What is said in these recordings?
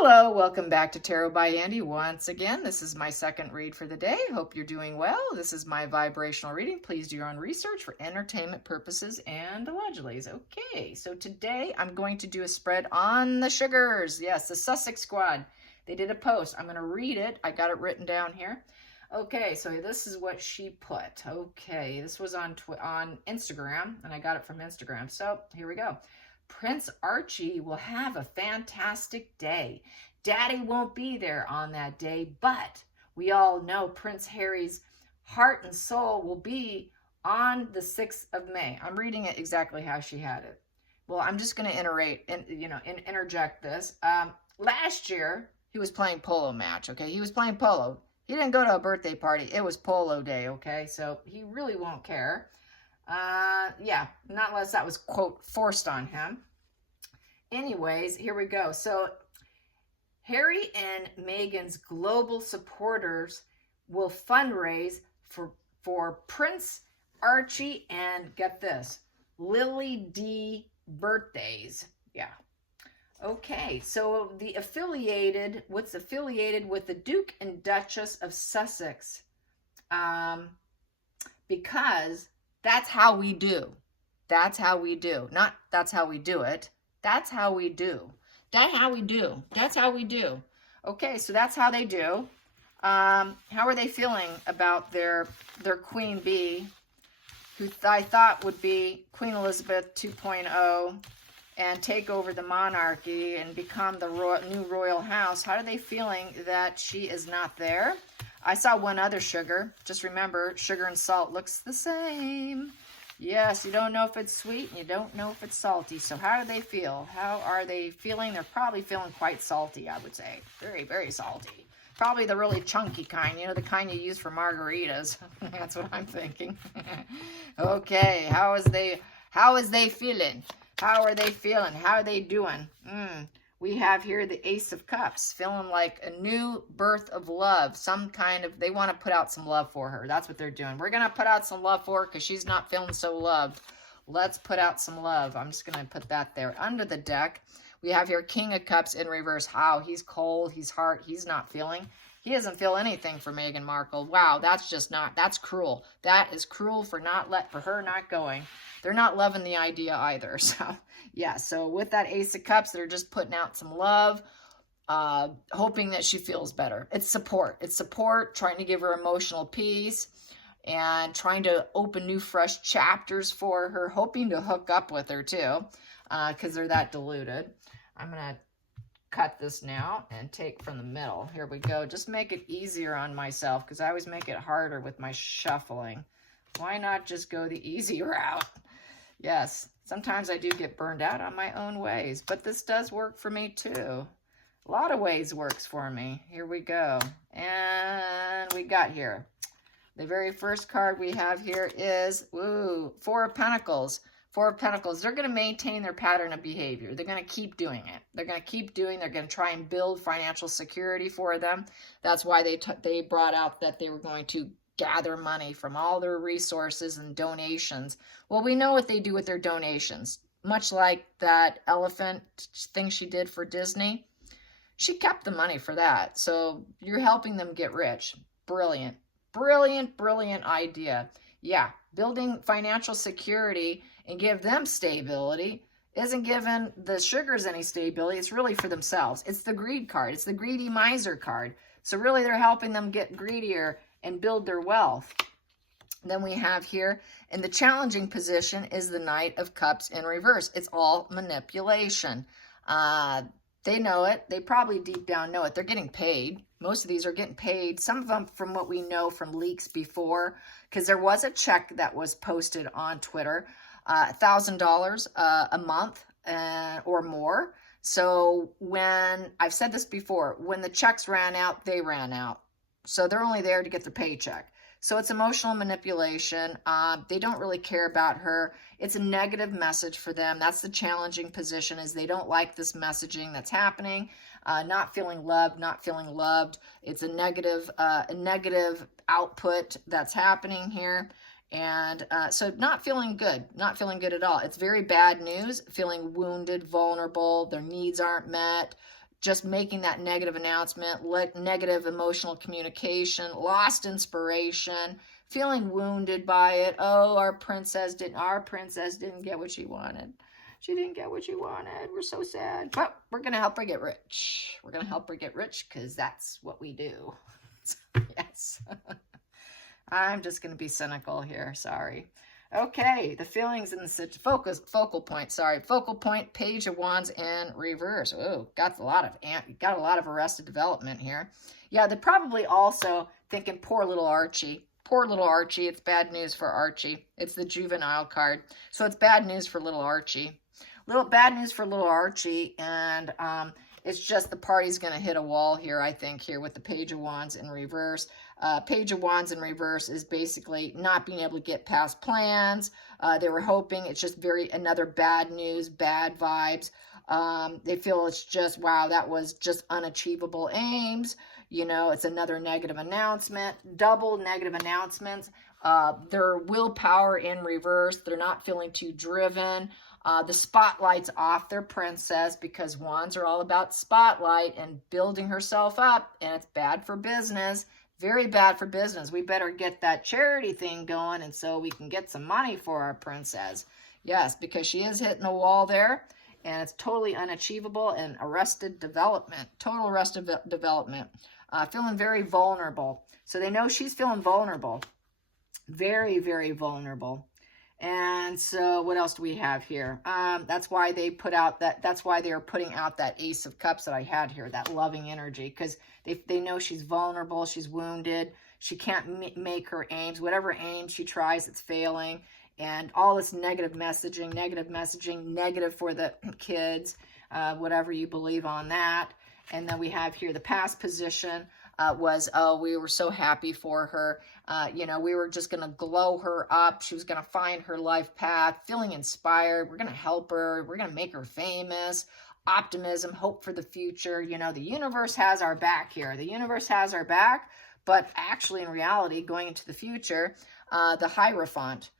Hello, welcome back to Tarot by Andy. Once again, this is my second read for the day. Hope you're doing well. This is my vibrational reading. Please do your own research for entertainment purposes and allegedly. Okay, so today I'm going to do a spread on the sugars. Yes, the Sussex Squad. They did a post. I'm going to read it. I got it written down here. Okay, so this is what she put. Okay, this was on Instagram, and I got it from Instagram. So here we go. Prince Archie will have a fantastic day. Daddy won't be there on that day, but we all know Prince Harry's heart and soul will be on the 6th of May. I'm reading it exactly how she had it. Well, I'm just going to interject this. Last year, he was playing polo match, okay? He was playing polo. He didn't go to a birthday party. It was polo day, okay? So he really won't care. Yeah, not unless that was, quote, forced on him. Anyways, here we go. So Harry and Meghan's global supporters will fundraise for Prince Archie and, get this, Lily D birthdays. Yeah. Okay, so what's affiliated with the Duke and Duchess of Sussex, because that's how we do. That's how we do. Not that's how we do it. That's how we do. That's how we do. That's how we do. Okay, so that's how they do. How are they feeling about their Queen Bee, who I thought would be Queen Elizabeth 2.0 and take over the monarchy and become the new royal house? How are they feeling that she is not there? I saw one other sugar. Just remember, sugar and salt looks the same. Yes, you don't know if it's sweet and you don't know if it's salty. So how do they feel? How are they feeling? They're probably feeling quite salty, I would say. Very, very salty. Probably the really chunky kind, the kind you use for margaritas. That's what I'm thinking. Okay, how is they feeling? How are they feeling? How are they doing? We have here the Ace of Cups, feeling like a new birth of love. They want to put out some love for her. That's what they're doing. We're going to put out some love for her because she's not feeling so loved. Let's put out some love. I'm just going to put that there. Under the deck, we have here King of Cups in reverse. How? He's cold. He's not feeling. He doesn't feel anything for Meghan Markle. Wow, that's cruel. That is cruel for her not going. They're not loving the idea either. So, yeah, so with that Ace of Cups, they're just putting out some love, hoping that she feels better. It's support. It's support, trying to give her emotional peace and trying to open new, fresh chapters for her, hoping to hook up with her too, because they're that deluded. I'm going to cut this now and take from the middle. Here we go. Just make it easier on myself because I always make it harder with my shuffling. Why not just go the easy route? Yes, sometimes I do get burned out on my own ways, but this does work for me too. A lot of ways works for me. Here we go. And we got here. The very first card we have here is, Four of Pentacles. Four of Pentacles. They're going to maintain their pattern of behavior. They're going to keep doing it. They're going to try and build financial security for them. That's why they brought out that they were going to gather money from all their resources and donations. Well, we know what they do with their donations. Much like that elephant thing she did for Disney. She kept the money for that. So you're helping them get rich. Brilliant. Brilliant, brilliant idea. Yeah, building financial security and give them stability isn't giving the sugars any stability. It's really for themselves. It's the greed card. It's the greedy miser card. So really they're helping them get greedier and build their wealth. Then we have here, in the challenging position, is the Knight of Cups in reverse. It's all manipulation. They know it. They probably deep down know it. They're getting paid. Most of these are getting paid. Some of them from what we know from leaks before, because there was a check that was posted on Twitter, $1,000 a month or more. So when, I've said this before, when the checks ran out, they ran out. So they're only there to get their paycheck. So it's emotional manipulation. They don't really care about her. It's a negative message for them. That's the challenging position, is they don't like this messaging that's happening. Not feeling loved, not feeling loved. It's a negative output that's happening here. And so not feeling good at all. It's very bad news, feeling wounded, vulnerable, their needs aren't met, just making that negative announcement, negative emotional communication, lost inspiration, feeling wounded by it. Oh, our princess didn't get what she wanted. She didn't get what she wanted. We're so sad. But we're going to help her get rich. We're going to help her get rich because that's what we do. Yes. I'm just going to be cynical here. Sorry. Okay, the feelings in the focal point, Page of Wands in reverse. Oh, got a lot of arrested development here. Yeah, they're probably also thinking, poor little Archie. Poor little Archie. It's bad news for Archie. It's the juvenile card. So it's bad news for little Archie. Bad news for little Archie, and it's just the party's going to hit a wall here, I think, here with the Page of Wands in reverse. Page of Wands in reverse is basically not being able to get past plans. They were hoping. It's just another bad news, bad vibes. They feel it's just, wow, that was just unachievable aims. You know, it's another negative announcement, double negative announcements. Their willpower in reverse. They're not feeling too driven. The spotlight's off their princess because wands are all about spotlight and building herself up, and it's bad for business. Very bad for business. We better get that charity thing going, and so we can get some money for our princess. Yes, because she is hitting the wall there, and it's totally unachievable and arrested development. Total arrested development. Feeling very vulnerable. So they know she's feeling vulnerable. Very, very vulnerable. And so what else do we have here? That's why they put out that's why they're putting out that Ace of Cups that I had here, that loving energy, because they know she's vulnerable, she's wounded, she can't make her aims. Whatever aim she tries, it's failing. And all this negative messaging, negative for the kids, whatever you believe on that. And then we have here the past position was, oh, we were so happy for her. You know, we were just going to glow her up. She was going to find her life path, feeling inspired. We're going to help her. We're going to make her famous. Optimism, hope for the future. You know, the universe has our back here. The universe has our back, but actually in reality, going into the future, the Hierophant.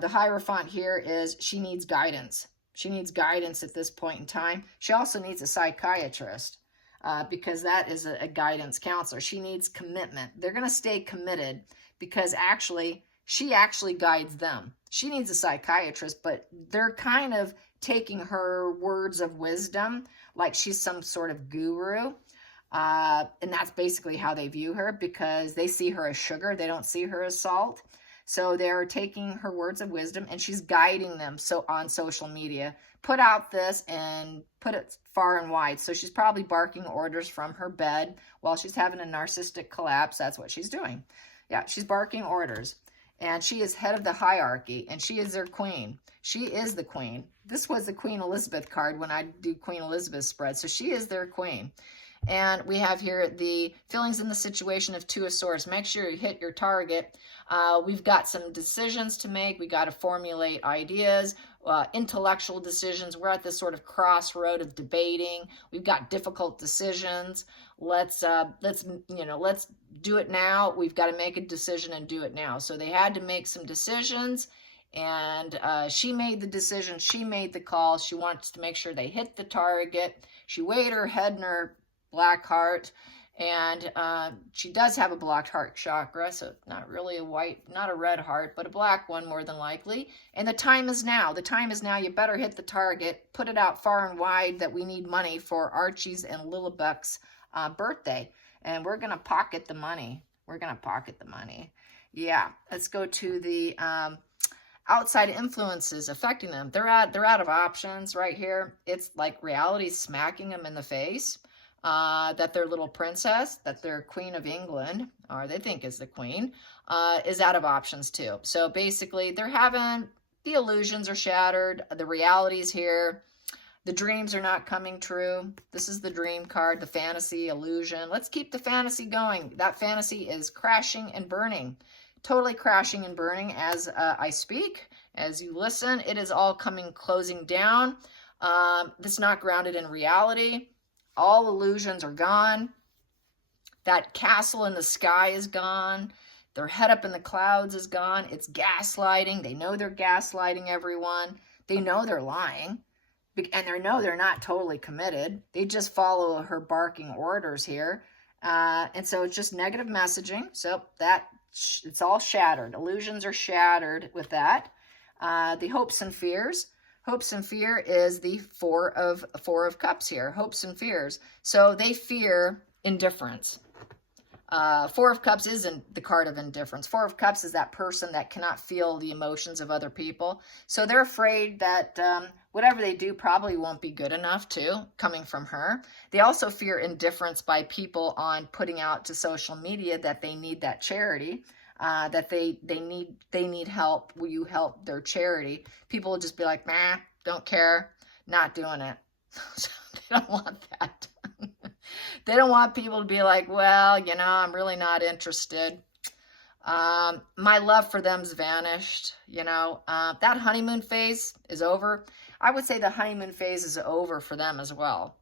The Hierophant here is she needs guidance. She needs guidance at this point in time. She also needs a psychiatrist. Because that is a guidance counselor. She needs commitment. They're going to stay committed because she actually guides them. She needs a psychiatrist, but they're kind of taking her words of wisdom like she's some sort of guru. And that's basically how they view her because they see her as sugar. They don't see her as salt. So they're taking her words of wisdom and she's guiding them on social media. Put out this and put it far and wide. So she's probably barking orders from her bed while she's having a narcissistic collapse. That's what she's doing. Yeah, she's barking orders. And she is head of the hierarchy, and she is their queen. She is the queen. This was the Queen Elizabeth card when I do Queen Elizabeth spread. So she is their queen. And we have here the feelings in the situation of Two of Swords. Make sure you hit your target. We've got some decisions to make. We got to formulate ideas, intellectual decisions. We're at this sort of crossroad of debating. We've got difficult decisions. Let's do it now. We've got to make a decision and do it now. So they had to make some decisions. And she made the decision. She made the call. She wants to make sure they hit the target. She weighed her head and her black heart, and she does have a blocked heart chakra, so not really not a red heart, but a black one more than likely. And the time is now. The time is now. You better hit the target. Put it out far and wide that we need money for Archie's and Lilibek's birthday, and we're going to pocket the money. We're going to pocket the money. Yeah, let's go to the outside influences affecting them. They're out of options right here. It's like reality smacking them in the face. That their little princess, that their Queen of England, or they think is the queen, is out of options too. So basically they're having, the illusions are shattered, the realities here, the dreams are not coming true. This is the dream card, the fantasy, illusion. Let's keep the fantasy going. That fantasy is crashing and burning, totally crashing and burning as I speak, as you listen. It is all closing down. It's not grounded in reality. All illusions are gone. That castle in the sky is gone. Their head up in the clouds is gone. It's gaslighting. They know they're gaslighting everyone. They know they're lying And they're not totally committed. They just follow her barking orders here. And so it's just negative messaging. So it's all shattered. Illusions are shattered with that. The hopes and fears. Hopes and fear is the four of cups here. Hopes and fears. So they fear indifference. Four of Cups isn't the card of indifference. Four of Cups is that person that cannot feel the emotions of other people. So they're afraid that whatever they do probably won't be good enough too, coming from her. They also fear indifference by people on putting out to social media that they need that charity, that they need help. Will you help their charity? People will just be like, nah, don't care, not doing it. So they don't want that. They don't want people to be like, well, you know, I'm really not interested. My love for them's vanished. You know, that honeymoon phase is over. I would say the honeymoon phase is over for them as well.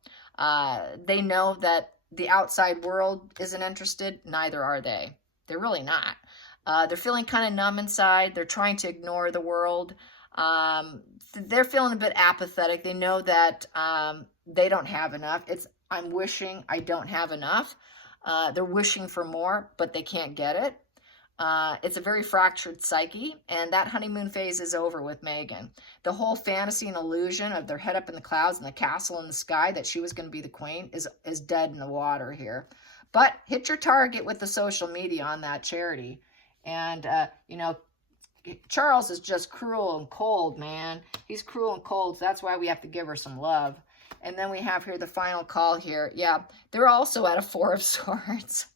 They know that the outside world isn't interested. Neither are they. They're really not. They're feeling kind of numb inside. They're trying to ignore the world. They're feeling a bit apathetic. They know that they don't have enough. I'm wishing I don't have enough. They're wishing for more, but they can't get it. It's a very fractured psyche, and that honeymoon phase is over with Megan. The whole fantasy and illusion of their head up in the clouds and the castle in the sky that she was going to be the queen is dead in the water here. But hit your target with the social media on that charity. And, you know, Charles is just cruel and cold, man. He's cruel and cold, so that's why we have to give her some love. And then we have here the final call here. Yeah, they're also at a Four of Swords.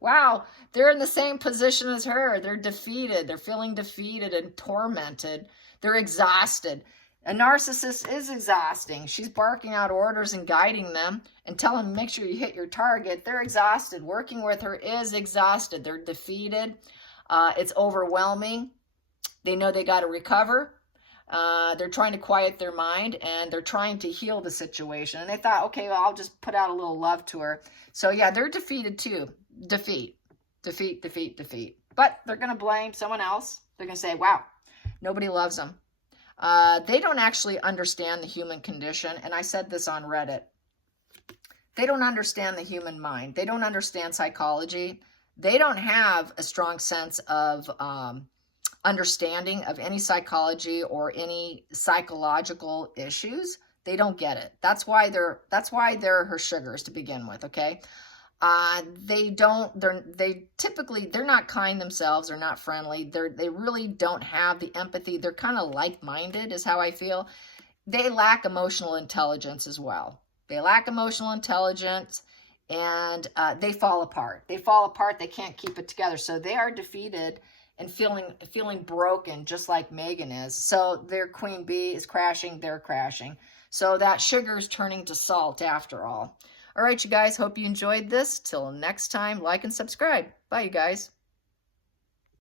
Wow, they're in the same position as her. They're defeated. They're feeling defeated and tormented. They're exhausted. A narcissist is exhausting. She's barking out orders and guiding them and telling them, make sure you hit your target. They're exhausted. Working with her is exhausted. They're defeated. It's overwhelming. They know they got to recover. They're trying to quiet their mind, and they're trying to heal the situation. And they thought, okay, well, I'll just put out a little love to her. So yeah, they're defeated too. Defeat. But they're going to blame someone else. They're going to say, wow, nobody loves them. They don't actually understand the human condition. And I said this on Reddit. They don't understand the human mind. They don't understand psychology. They don't have a strong sense of understanding of any psychology or any psychological issues. They don't get it. That's why they're her sugars to begin with, okay? They're not kind themselves. They're not friendly. They really don't have the empathy. They're kind of like-minded is how I feel. They lack emotional intelligence as well. They lack emotional intelligence, and they fall apart. They fall apart. They can't keep it together. So they are defeated and feeling broken, just like Megan is. So their queen bee is crashing. They're crashing. So that sugar is turning to salt after all. All right, you guys, hope you enjoyed this. Till next time, like and subscribe. Bye, you guys.